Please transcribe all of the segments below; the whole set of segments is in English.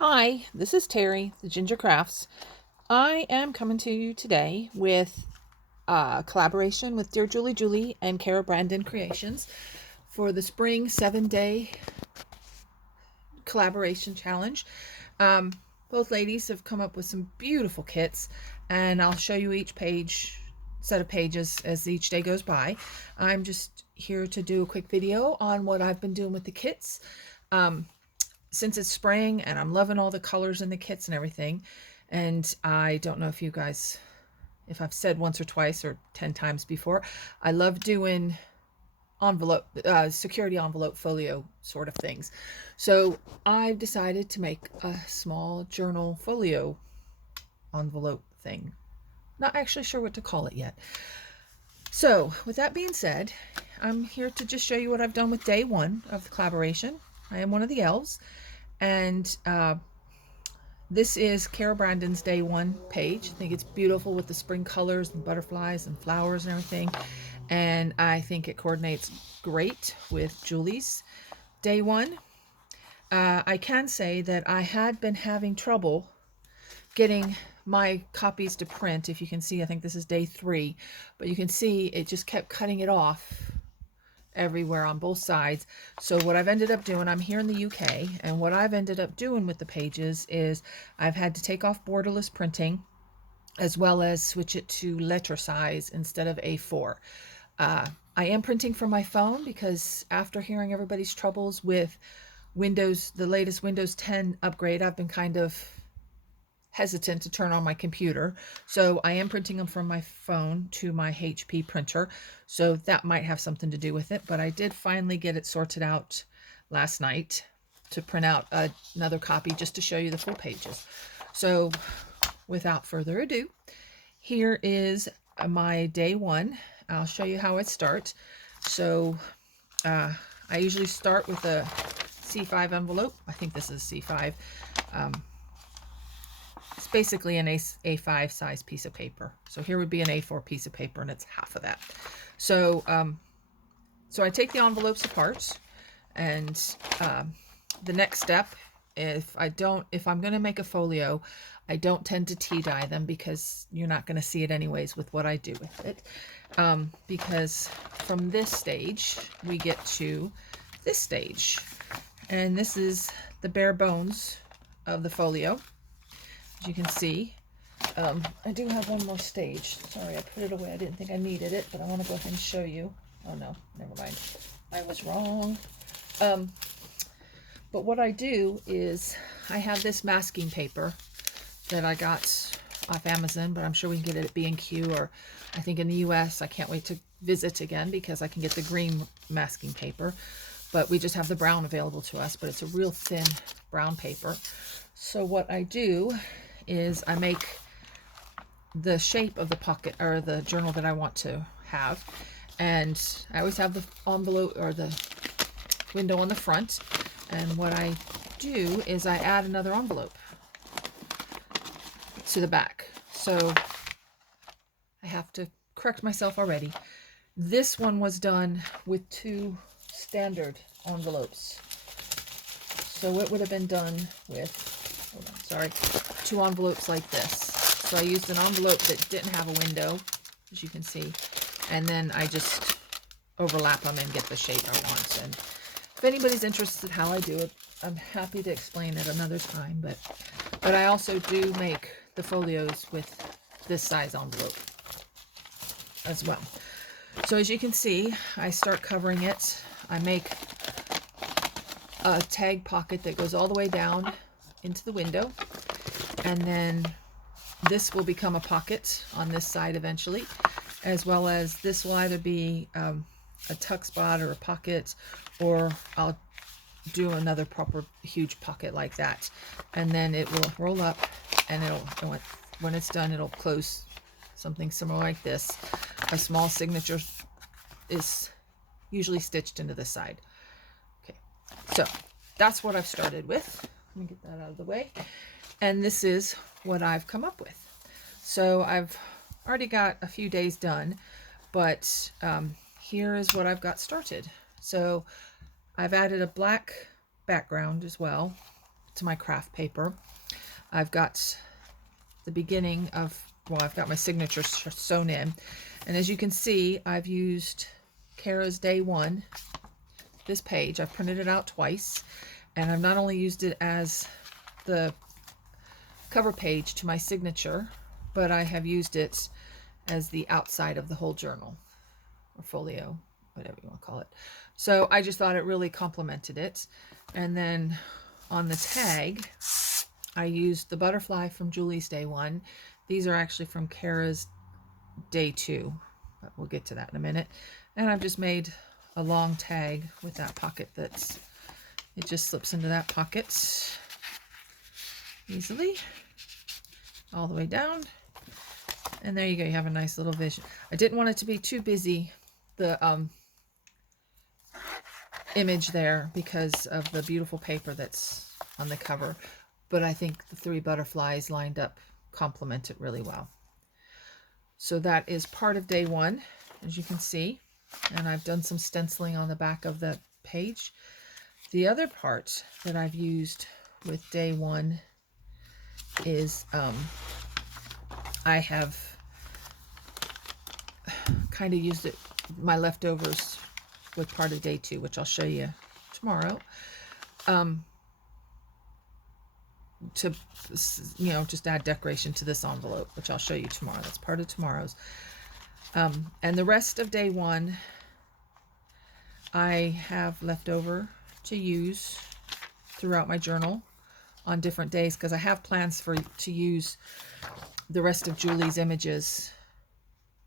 Hi, this is Terry, the Ginger Crafts. I am coming to you today with a collaboration with Dearjuliejulie and Cara Brandon Creations for the Spring 7-Day Collaboration Challenge. Both ladies have come up with some beautiful kits, and I'll show you each set of pages as each day goes by. I'm just here to do a quick video on what I've been doing with the kits. Since it's spring and I'm loving all the colors in the kits and everything, and I don't know if I've said once or twice or 10 times before, I love doing security envelope folio sort of things. So I've decided to make a small journal folio envelope thing. Not actually sure what to call it yet. So with that being said, I'm here to just show you what I've done with day one of the collaboration. I am one of the elves, and this is Cara Brandon's day one page. I think it's beautiful with the spring colors and butterflies and flowers and everything. And I think it coordinates great with Julie's day one. I can say that I had been having trouble getting my copies to print. If you can see, I think this is day 3, but you can see it just kept cutting it off everywhere on both sides. So what I've ended up doing, I'm here in the UK, and what I've ended up doing with the pages is I've had to take off borderless printing, as well as switch it to letter size instead of A4. I am printing from my phone because after hearing everybody's troubles with Windows, the latest Windows 10 upgrade, I've been kind of hesitant to turn on my computer, so I am printing them from my phone to my HP printer, so that might have something to do with it. But I did finally get it sorted out last night to print out another copy just to show you the full pages. So without further ado, here is my day one. I'll show you how it starts. So I usually start with a C5 envelope. I think this is C5. It's basically an A5 size piece of paper. So here would be an A4 piece of paper, and it's half of that. So so I take the envelopes apart, and the next step, if I'm going to make a folio, I don't tend to tea dye them because you're not going to see it anyways with what I do with it. Because from this stage, we get to this stage, and this is the bare bones of the folio. As you can see, I do have one more stage. Sorry, I put it away. I didn't think I needed it, but I want to go ahead and show you. Oh no, never mind. I was wrong. But what I do is I have this masking paper that I got off Amazon, but I'm sure we can get it at B&Q, or I think in the US. I can't wait to visit again because I can get the green masking paper, but we just have the brown available to us, but it's a real thin brown paper. So what I do is I make the shape of the pocket or the journal that I want to have, and I always have the envelope or the window on the front, and what I do is I add another envelope to the back. So I have to correct myself already. This one was done with 2 standard envelopes, so it would have been done with 2 envelopes like this. So I used an envelope that didn't have a window, as you can see, and then I just overlap them and get the shape I want. And if anybody's interested how I do it, I'm happy to explain it another time, but I also do make the folios with this size envelope as well. So as you can see, I start covering it. I make a tag pocket that goes all the way down into the window, and then this will become a pocket on this side eventually, as well as this will either be a tuck spot or a pocket, or I'll do another proper huge pocket like that, and then it will roll up, and when it's done, it'll close something similar like this. A small signature is usually stitched into the side. Okay, so that's what I've started with. Let me get that out of the way. And this is what I've come up with. So I've already got a few days done, but here is what I've got started. So I've added a black background as well to my craft paper. I've got the beginning of, well, I've got my signature sewn in. And as you can see, I've used Cara's Day 1, this page. I've printed it out twice. And I've not only used it as the cover page to my signature, but I have used it as the outside of the whole journal, or folio, whatever you want to call it. So I just thought it really complemented it. And then on the tag, I used the butterfly from Julie's Day 1. These are actually from Cara's Day 2, but we'll get to that in a minute. And I've just made a long tag with that pocket that's, it just slips into that pocket easily all the way down. And there you go, you have a nice little vision. I didn't want it to be too busy, the image there, because of the beautiful paper that's on the cover, but I think the 3 butterflies lined up complement it really well. So that is part of Day 1, as you can see, and I've done some stenciling on the back of the page. The other part that I've used with Day 1 is I have kind of used it, my leftovers with part of Day 2, which I'll show you tomorrow, to, you know, just add decoration to this envelope, which I'll show you tomorrow. That's part of tomorrow's. And the rest of Day 1 I have left over to use throughout my journal on different days, because I have plans to use the rest of Julie's images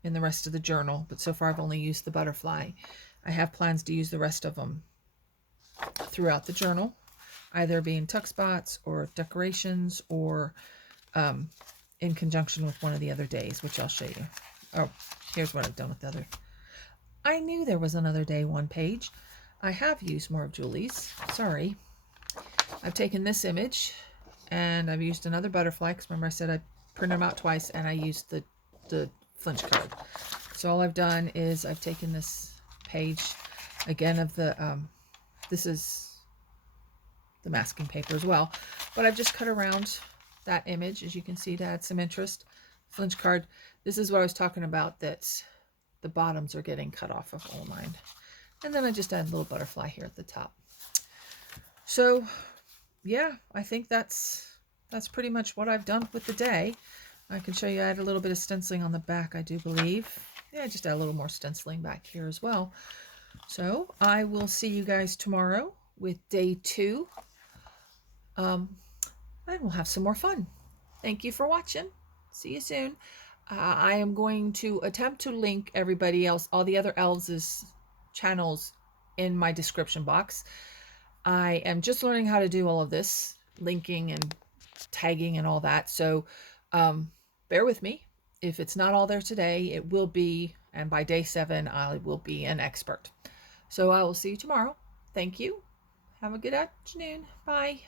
in the rest of the journal, but so far I've only used the butterfly. I have plans to use the rest of them throughout the journal, either being tuck spots or decorations, or in conjunction with one of the other days, which I'll show you. Oh, here's what I've done with the other. I knew there was another Day 1 page. I have used more of Julie's. Sorry. I've taken this image and I've used another butterfly, because remember I said I printed them out twice, and I used the flinch card. So all I've done is I've taken this page again of the, this is the masking paper as well, but I've just cut around that image, as you can see, to add some interest. Flinch card. This is what I was talking about, that the bottoms are getting cut off of all mine. And then I just add a little butterfly here at the top. So yeah, I think that's pretty much what I've done with the day. I can show you, I had a little bit of stenciling on the back, I do believe. Yeah, just add a little more stenciling back here as well. So I will see you guys tomorrow with Day 2. And we'll have some more fun. Thank you for watching. See you soon. I am going to attempt to link everybody else, all the other elves' channels, in my description box. I am just learning how to do all of this, linking and tagging and all that. So bear with me. If it's not all there today, it will be, and by Day 7, I will be an expert. So I will see you tomorrow. Thank you. Have a good afternoon. Bye.